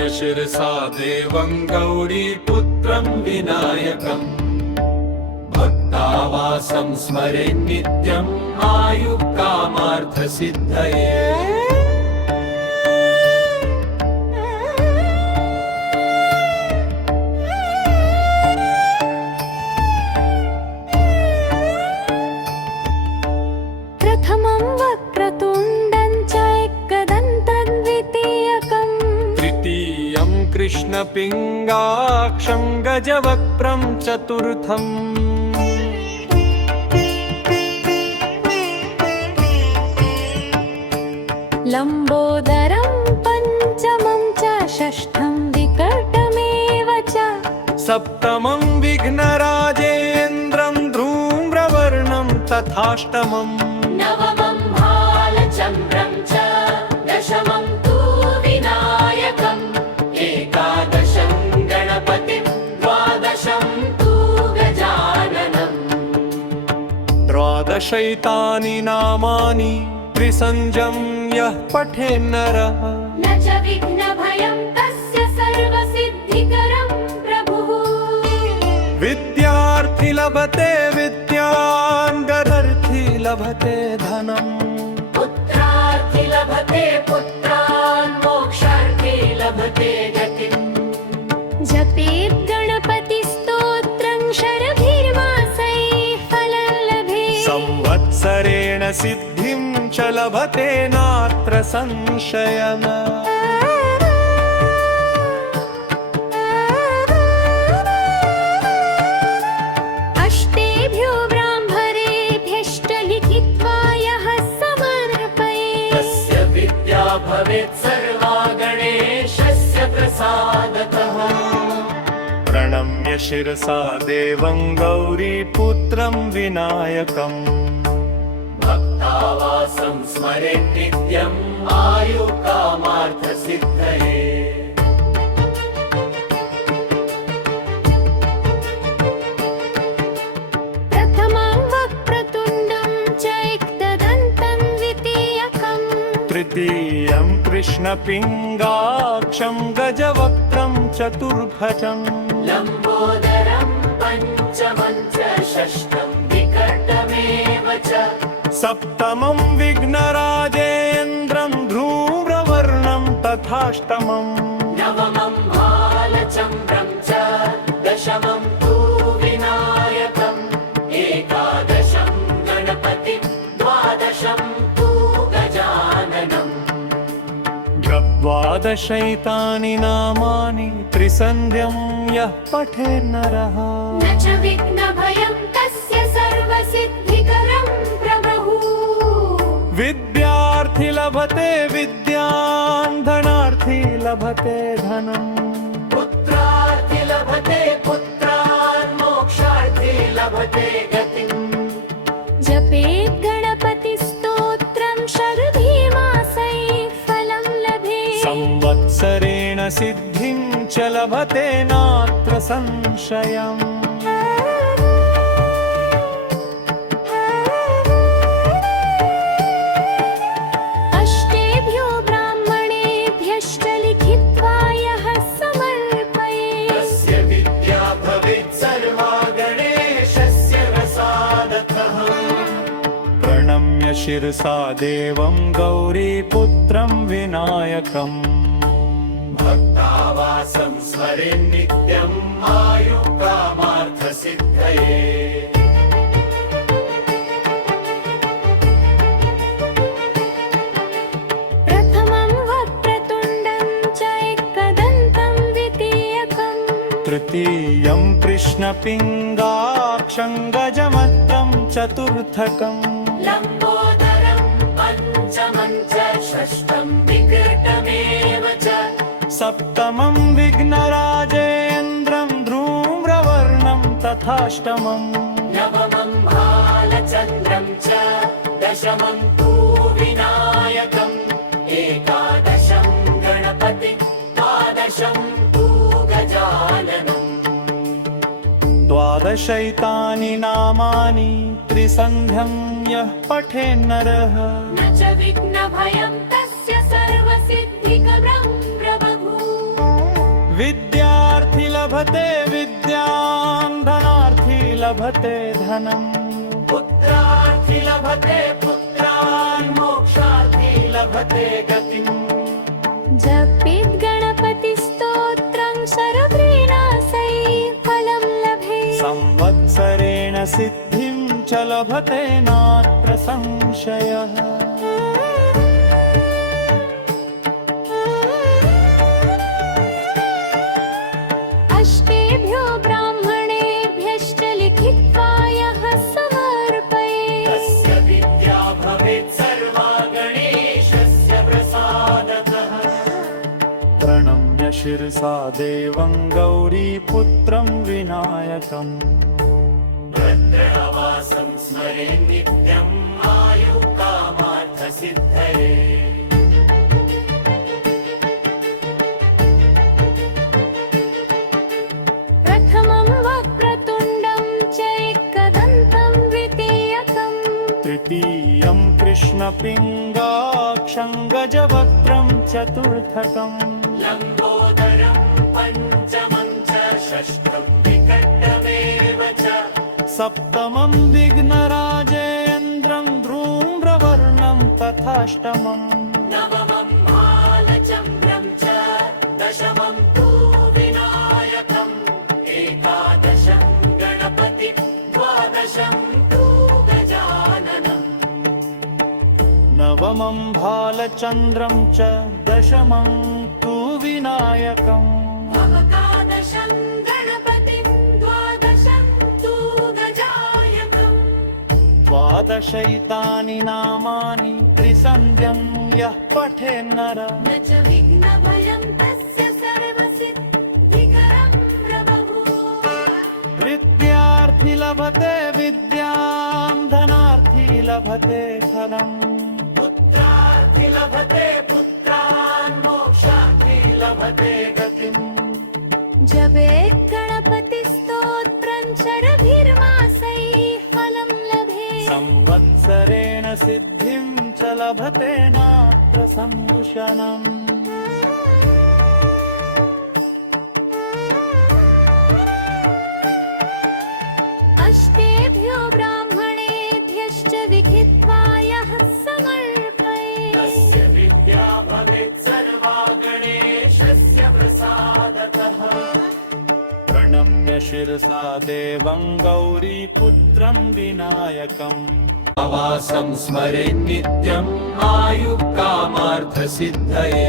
प्रणम्य शिरसा देवं गौरीपुत्रं विनायकम् भक्तावासं स्मरे नित्यम् आयुकामार्थसिद्धये। प्रथमं वक्रतुण्डं च एकदन्तं द्वितीयकम् तृतीयं कृष्णपिङ्गाक्षं गजवक्त्रं चतुर्थम् लम्बोदरं पञ्चमं च षष्ठं विकटमेव च सप्तमं विघ्नराजेन्द्रं धूम्रवर्णं तथाष्टमम् नवमं भालचन्द्रं च दशमं तु विनायकम् एकादशं गणपतिं द्वादशं तु गजाननम् द्वादशैतानि नामानि त्रिसन्ध्यं यः पठेन्नरः न च विघ्नभयं तस्य सर्वसिद्धिकरं प्रभुः। विद्यार्थी लभते विद्यां गदर्थी लभते धनम् पुत्रार्थी लभते पुत्रान् मोक्षार्थी लभते गतिम् जपेत् गणपतिस्तोत्रं शरभिर्मासैः फलं लभेत् संवत्सरेण सिद्धिं च लभते नात्र संशयः। अष्टेभ्यो ब्राह्मणेभ्यश्च लिखित्वा यः समर्पयेत् तस्य विद्या भवेत् सर्वा गणेशस्य प्रसादतः। प्रणम्य शिरसा देवं गौरीपुत्रं विनायकम् भक्तावासं स्मरे नित्यम् आयुकामार्थसिद्धये। प्रथमं वक्रतुण्डं च एकदन्तं द्वितीयकम् तृतीयं कृष्णपिङ्गाक्षं गजवक्त्रं चतुर्भुजम् लम्बोदरं पञ्चमं च षष्ठं विकटमेव च सप्तमं विघ्नराजेन्द्रं धूम्रवर्णं तथाष्टमम् नवमं भालचन्द्रं च दशमं तु विनायकम् एकादशं गणपतिं द्वादशं तु गजाननम् द्वादशैतानि नामानि त्रिसन्ध्यं यः पठेन्नरः न च विघ्नभयं तस्य सर्वसिद्धिकरं प्रभुः। विद्यार्थी लभते विद्यां धनार्थी लभते धनम् पुत्रार्थी लभते पुत्रान् मोक्षार्थी लभते गतिम् जपेत् गणपतिस्तोत्रं शरभिर्मासैः फलं लभेत् संवत्सरेण सिद्धिं च लभते नात्र संशयम्। अष्टेभ्यो ब्राह्मणेभ्यश्च लिखित्वा यः समर्पयेत् तस्य विद्या भवेत् सर्वा गणेशस्य प्रसादतः। प्रणम्य शिरसा देवं गौरीपुत्रं विनायकम् भक्तावासं स्मरे नित्यम् आयुकामार्थसिद्धये। प्रथमं वक्रतुण्डं च एकदन्तं द्वितीयकम् तृतीयं कृष्णपिङ्गाक्षं गजवक्त्रं चतुर्थकम् लम्बोदरं पञ्चमं च षष्ठं विकटमेव च सप्तमं विघ्नराजेन्द्रं धूम्रवर्णं तथाष्टमम् नवमं भालचन्द्रं च दशमं तु विनायकम् एकादशं गणपतिं द्वादशं तु गजाननम् द्वादशैतानि नामानि त्रिसन्ध्यं यः पठेन्नरः न च विघ्नभयं तस्य सर्वसिद्धिकरं प्रभुः। विद्यार्थी लभते विद्यां धनार्थी लभते धनम् पुत्रार्थी लभते पुत्रान् मोक्षार्थी लभते गतिम् जपेत् गणपतिस्तोत्रं शरद्रेणासै फलं लभे संवत्सरेण सिद्धिं च लभते नात्र संशयः अष्टेभ्यो ब्राह्मणेभ्यश्च लिखित्वा यः समर्पयेत् तस्य विद्या भवेत् सर्वा गणेशस्य प्रसादतः प्रणम्य शिरसा देवं गौरीपुत्रं विनायकम् भद्रवासं स्मरे नित्यम् आयुकामार्थसिद्धये प्रथमं वक्रतुण्डं च एकदन्तं द्वितीयकम् तृतीयं कृष्णपिङ्गाक्षं गजवक्त्रं चतुर्थकम् लम्बोदरं पञ्चमं च षष्ठं विकटमेव च सप्तमं विघ्नराजेन्द्रं धूम्रवर्णं तथाष्टमम् नवमं भालचन्द्रं च दशमं तु विनायकम् एकादशं गणपति द्वादशं तु गजाननम् नवमं भालचन्द्रं च दशमं तु विनायकम् एकादशं गणपतिं द्वादशं तु गजायकम् द्वादशैतानि नामानि त्रिसन्ध्यं यः पठेन्नर न च विघ्नभयं तस्य सर्वसिद्धिकरं प्रभुः विद्यार्थी लभते विद्यां धनार्थी लभते धनम् पुत्रार्थी लभते पुत्रान् मोक्षार्थी लभते गतिम् जपेत् गणपतिस्तोत्रं शरभिर्मासैः फलं लभे संवत्सरेण सिद्धिं च लभते नात्र संशयम् अष्टेभ्यो ब्राह्मणेभ्यश्च लिखित्वा यः समर्पयेत् तस्य विद्या भवेत् सर्वा गणेशस्य प्रसादतः प्रणम्य शिरसा देवं गौरीपुत्रं विनायकम् आवासं स्मरे नित्यम् आयुकामार्थसिद्धये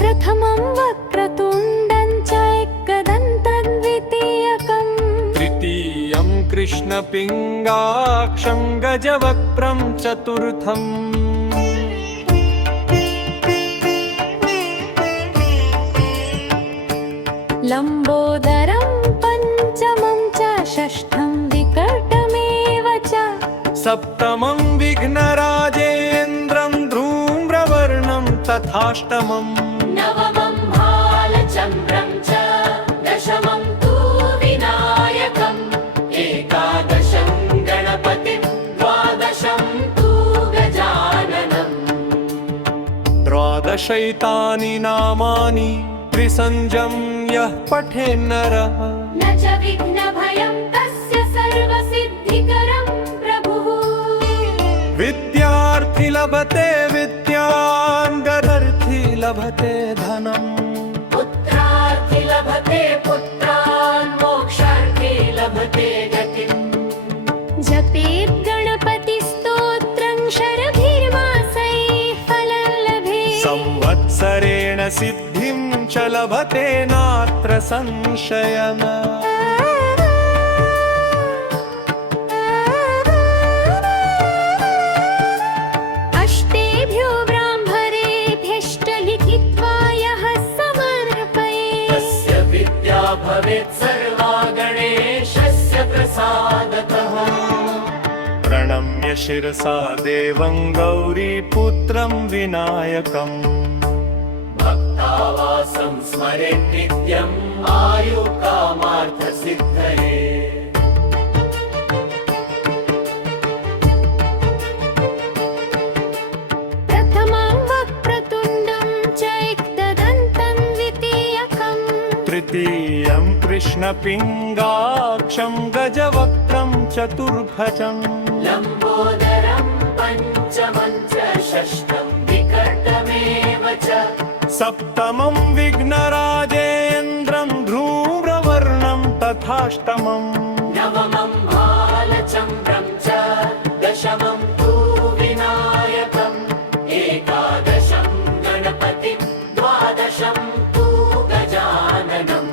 प्रथमं वक्रतुण्डं च एकदन्तं द्वितीयकम् तृतीयं कृष्णपिङ्गाक्षं गजवक्त्रं चतुर्थम् लम्बोदरं पञ्चमं च षष्ठं विकटमेव च सप्तमं विघ्नराजेन्द्रं धूम्रवर्णं तथाष्टमम् नवमं भालचन्द्रं च दशमं तु विनायकम् एकादशं गणपतिं द्वादशं तु गजाननम् द्वादशैतानि नामानि त्रिसन्ध्यं यः पठेन्नरः न च विघ्नभयं तस्य सर्वसिद्धिकरं प्रभुः विद्यार्थी लभते विद्यां गदर्थी लभते धनम् पुत्रार्थी लभते पुत्रान् मोक्षार्थी लभते गतिम् जपेत् गणपतिस्तोत्रं शरभिर्मासैः फलं लभे संवत्सरेण सिद्धिं च लभते नात्र संशयः अष्टेभ्यो ब्राह्मणेभ्यश्च लिखित्वा यः समर्पयेत् तस्य विद्या भवेत् सर्वा गणेशस्य प्रसादतः प्रणम्य शिरसा देवं गौरीपुत्रं विनायकम् भक्तावासं स्मरेत् नित्यम् आयुकामार्थसिद्धये प्रथमं वक्रतुण्डं च एकदन्तं द्वितीयकम् तृतीयं कृष्णपिङ्गाक्षं गजवक्त्रं चतुर्भुजम् लम्बोदरं पञ्चमं च षष्ठं विकटमेव च सप्तमं विघ्नराजेन्द्रं धूम्रवर्णं तथाष्टमम् नवमं भालचन्द्रं च दशमं तु विनायकम् एकादशं गणपतिं द्वादशं तु गजाननम्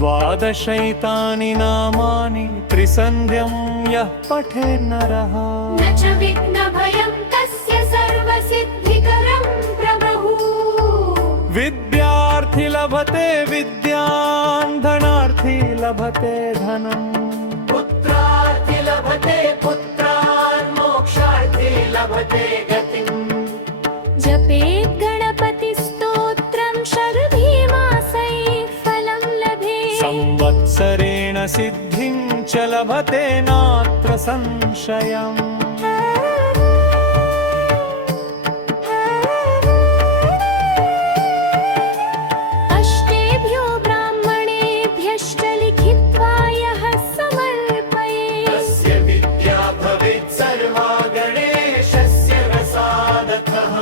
द्वादशैतानि नामानि त्रिसन्ध्यं यः पठेन्नरः न च विघ्नभयं तस्य सर्वसिद्धिकरं प्रभुः विद्यार्थी लभते विद्यां धनार्थी लभते धनम् पुत्रार्थी लभते पुत्रान् मोक्षार्थी लभते गतिम् जपेत् गणपतिस्तोत्रं शरभीमासैः फलं लभेत् संवत्सरेण सिद्धिं च लभते नात्र संशयम् अष्टेभ्यो ब्राह्मणेभ्यश्च लिखित्वा यः समर्पयेत् तस्य विद्या भवेत् सर्वा गणेशस्य प्रसादतः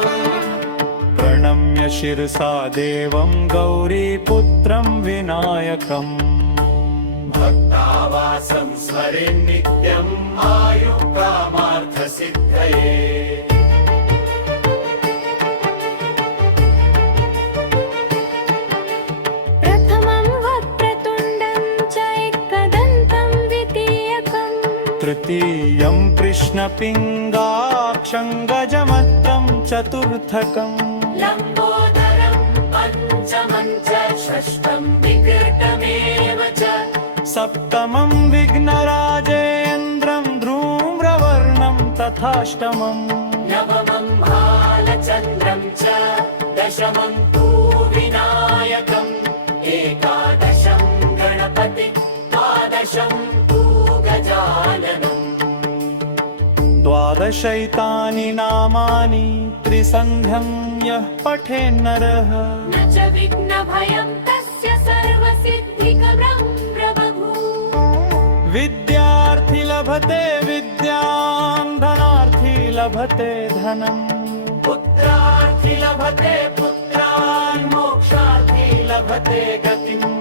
प्रणम्य शिरसा देवं गौरीपुत्रं विनायकम् भक्तावासं स्मरे नित्यम् आयुकामार्थसिद्धये प्रथमं वक्रतुण्डं च एकदन्तं द्वितीयकम् तृतीयं कृष्णपिङ्गाक्षं गजवक्त्रं चतुर्थकम् लम्बोदरं पञ्चमं च षष्ठं विकटमेव च सप्तमं विघ्नराजेन्द्रं धूम्रवर्णं तथाष्टमम् नवमं भालचन्द्रं च दशमं तु विनायकम् एकादशं गणपति द्वादशं तु गजाननम् द्वादशैतानि नामानि त्रिसन्ध्यं यः पठेन्नरः न च विघ्नभयं तस्य सर्वसिद्धिकरं प्रभुः विद्यार्थी लभते विद्यां धनार्थी लभते धनम् पुत्रार्थी लभते पुत्रान् मोक्षार्थी लभते गतिम्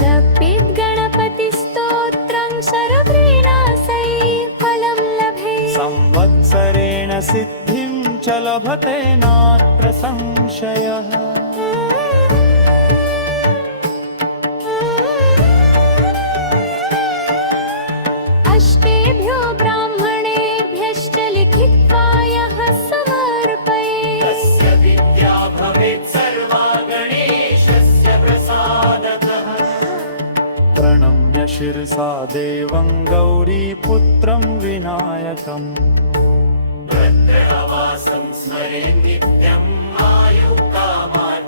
जपेत् गणपतिस्तोत्रं शरभीमासैः फलं लभेत् संवत्सरेण सिद्धिं च लभते नात्र संशयः अष्टेभ्यो ब्राह्मणेभ्यश्च लिखित्वा यः समर्पयेत् तस्य विद्या भवेत् सर्वा गणेशस्य प्रसादतः प्रणम्य शिरसा देवं गौरीपुत्रं विनायकम् भद्रवासं स्मरे नित्यम् आयुकामार्थसिद्धये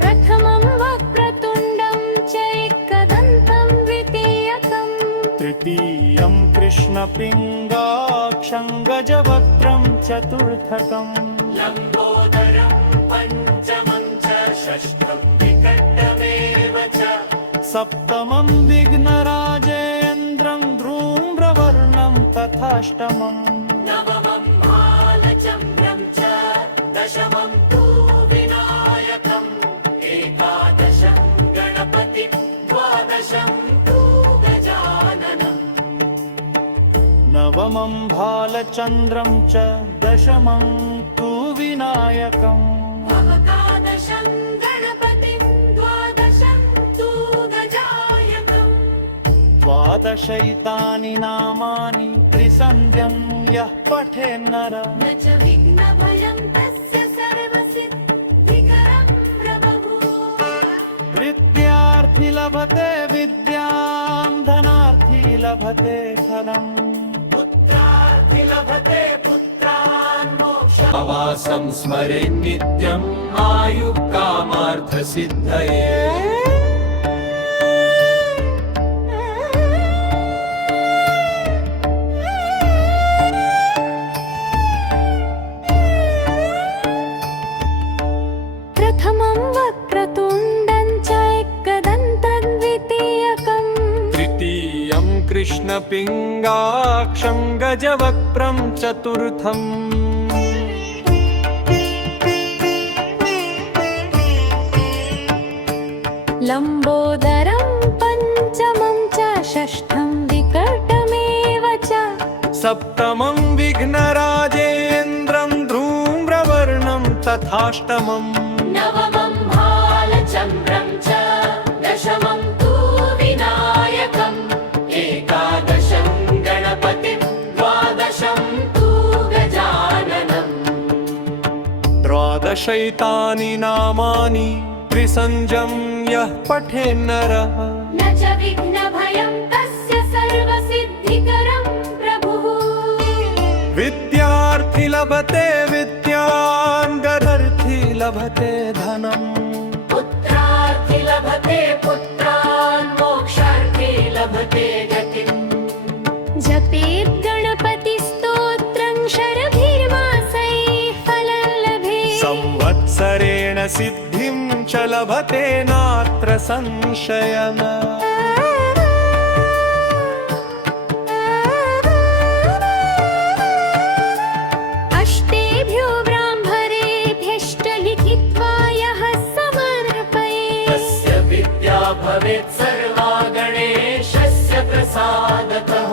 प्रथमं वक्रतुण्डं च एकदन्तं द्वितीयकम् तृतीयं कृष्णपिङ्गाक्षं गजवक्त्रं चतुर्थकम् लम्बोदरं पञ्चमं च षष्ठं विकटमेव च सप्तमं विघ्नराजेन्द्रं धूम्रवर्णं तथाष्टमम् नवमं भालचन्द्रं च दशमं तु विनायकम् एकादशं गणपति द्वादशं तु गजाननम् नवमं भालचन्द्रं च दशमं तु विनायकम् एकादशं गणपतिं द्वादशं तु गजायकम् द्वादशैतानि नामानि त्रिसन्ध्यं यः पठेन्नर न च विघ्नभयं तस्य सर्वसिद्धिकरं प्रभुः विद्यार्थी लभते विद्यां धनार्थी लभते धनम् पुत्रार्थी लभते पुत्रान् मोक्षवासं स्मरेन् नित्यम् आयुः कामार्थसिद्धये प्रथमं वक्रतुण्डं च एकदन्तं द्वितीयकम् तृतीयं कृष्णपिङ्गाक्षं गजवक्त्रं चतुर्थम् लम्बोदरं पञ्चमं च षष्ठं विकटमेव च सप्तमं विघ्नराजेन्द्रं धूम्रवर्णं तथाष्टमम् नवमं भालचन्द्रं च दशमं तु विनायकम् एकादशं गणपतिं द्वादशं तु गजाननम् द्वादशैतानि नामानि त्रिसन्ध्यं यः पठेन्नरः न च विघ्नभयं तस्य सर्वसिद्धिकरं प्रभुः विद्यार्थी लभते विद्यां गदर्थी लभते धनम् पुत्रार्थी लभते पुत्रान् मोक्षार्थी लभते गतिम् जपेत् गणपतिस्तोत्रं शरभिर्मासैः फलं लभेत् संवत्सरेण सिद्धिं च लभते नात्र संशयः अष्टेभ्यो ब्राह्मणेभ्यश्च लिखित्वा यः समर्पयेत् तस्य विद्या भवेत् सर्वा गणेशस्य प्रसादतः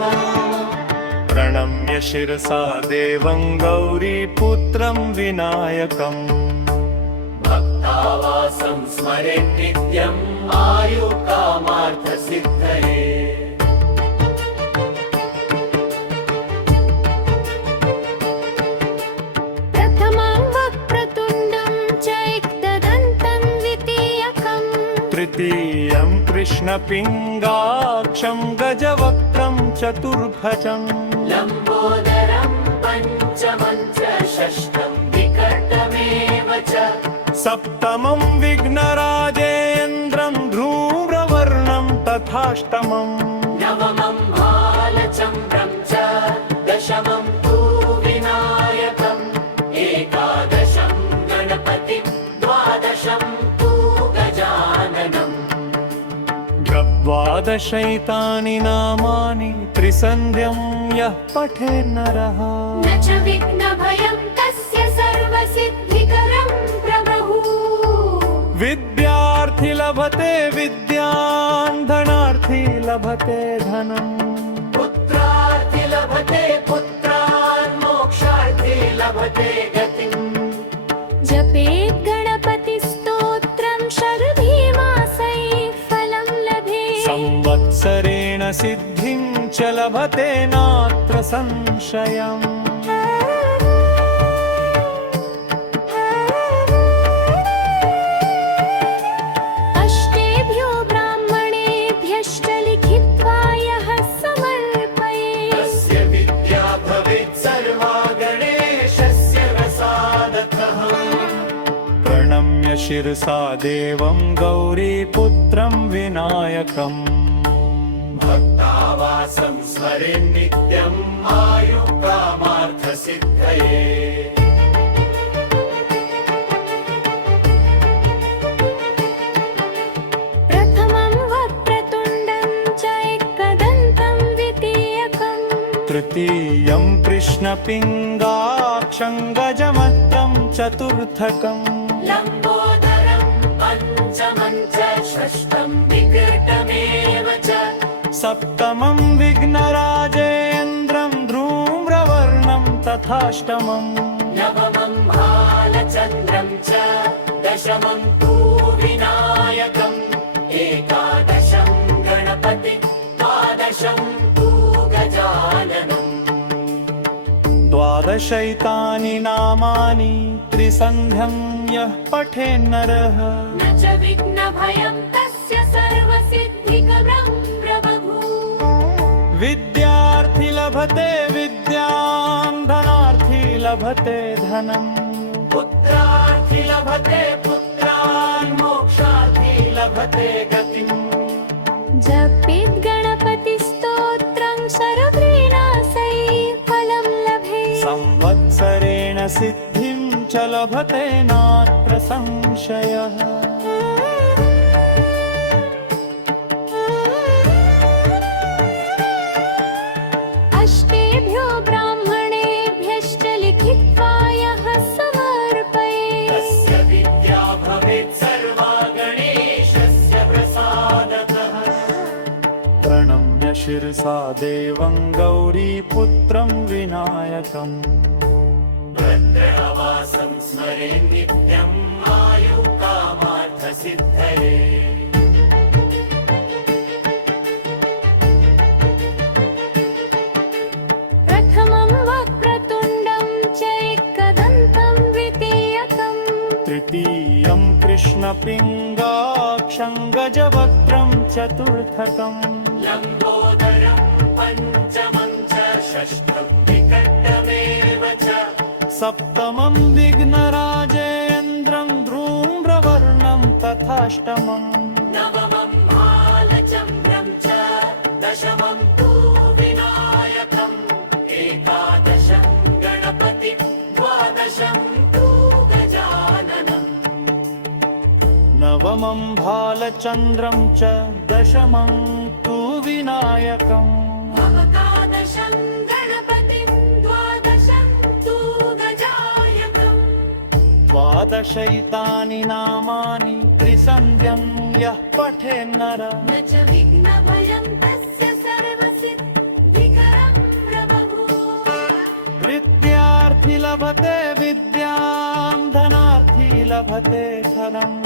प्रणम्य शिरसा देवं गौरीपुत्रं विनायकम् भक्तावासं स्मरेन् नित्यम् आयुः कामार्थसिद्धये प्रथमं वक्रतुण्डं च एकदन्तं द्वितीयकम् तृतीयं कृष्णपिङ्गाक्षं गजवक्त्रं चतुर्भुजम् लम्बोदरं पञ्चमं च षष्ठं विकटमेव च सप्तमं विघ्नराजेन्द्रं धूम्रवर्णं तथाष्टमम् नवमं भालचन्द्रं च दशमं तु विनायकम् एकादशं गणपतिं द्वादशं तु गजाननम् द्वादशैतानि नामानि त्रिसन्ध्यं यः पठेन्नरः न च विघ्नभयं तस्य सर्वसिद्धिकरं प्रभुः विद्यार्थी लभते विद्यां धनार्थी लभते धनम् पुत्रार्थी लभते पुत्रान् मोक्षार्थी लभते गतिम् जपेत् गणपतिस्तोत्रं शरभिर्मासैः फलं लभेत् संवत्सरेण सिद्धिं च लभते नात्र संशयम् अष्टेभ्यो ब्राह्मणेभ्यश्च लिखित्वा यः समर्पयेत् तस्य विद्या भवेत् सर्वा गणेशस्य प्रसादतः प्रणम्य शिरसा देवं गौरीपुत्रं विनायकम् भक्तावासं स्मरेन् नित्यम् आयुः कामार्थसिद्धये प्रथमं वक्रतुण्डं च एकदन्तं द्वितीयकम् तृतीयं कृष्णपिङ्गाक्षं गजवक्त्रं चतुर्थकम् लम्बोदरं पञ्चमं च षष्ठं विकटमेव च सप्तमं विघ्नराजेन्द्रं धूम्रवर्णं तथाष्टमम् नवमं भालचन्द्रं च दशमं तु विनायकम् एकादशं गणपति द्वादशं तु गजाननम् द्वादशैतानि नामानि त्रिसन्ध्यं यः पठेन्नरः न च विघ्नभयं तस्य सर्वसिद्धिकरं प्रभुः विद्यार्थी लभते विद्यां धनार्थी लभते धनम् पुत्रार्थी लभते पुत्रान् मोक्षार्थी लभते गतिम् जपेत् गणपतिस्तोत्रं शरद्रेणासै फलं लभे संवत्सरेण सिद्धिं च लभते नात्र संशयः अष्टेभ्यो ब्राह्मणेभ्यश्च लिखित्वा यः समर्पयेत् तस्य विद्या भवेत् सर्वा गणेशस्य प्रसादतः प्रणम्य शिरसा देवं गौरीपुत्रं विनायकम् भद्रवासं स्मरे नित्यम् आयुकामार्थसिद्धये प्रथमं वक्रतुण्डं च एकदन्तं द्वितीयकम् तृतीयं कृष्णपिङ्गाक्षं गजवक्त्रं चतुर्थकम् लम्बोदरं पञ्चमं च षष्ठं विकटमेव च सप्तमं विघ्नराजेन्द्रं धूम्रवर्णं तथाष्टमम् नवमं भालचन्द्रं च दशमं तु विनायकम् एकादशं गणपति द्वादशं तु गजाननम् नवमं भालचन्द्रं च दशमं तु विनायकम् एकादशं गणपतिं द्वादशं तु गजायकम् द्वादशैतानि नामानि त्रिसन्ध्यं यः पठेन्नर न च विघ्नभयं तस्य सर्वसिद्धिकरं प्रभुः विद्यार्थी लभते विद्यां धनार्थी लभते धनम्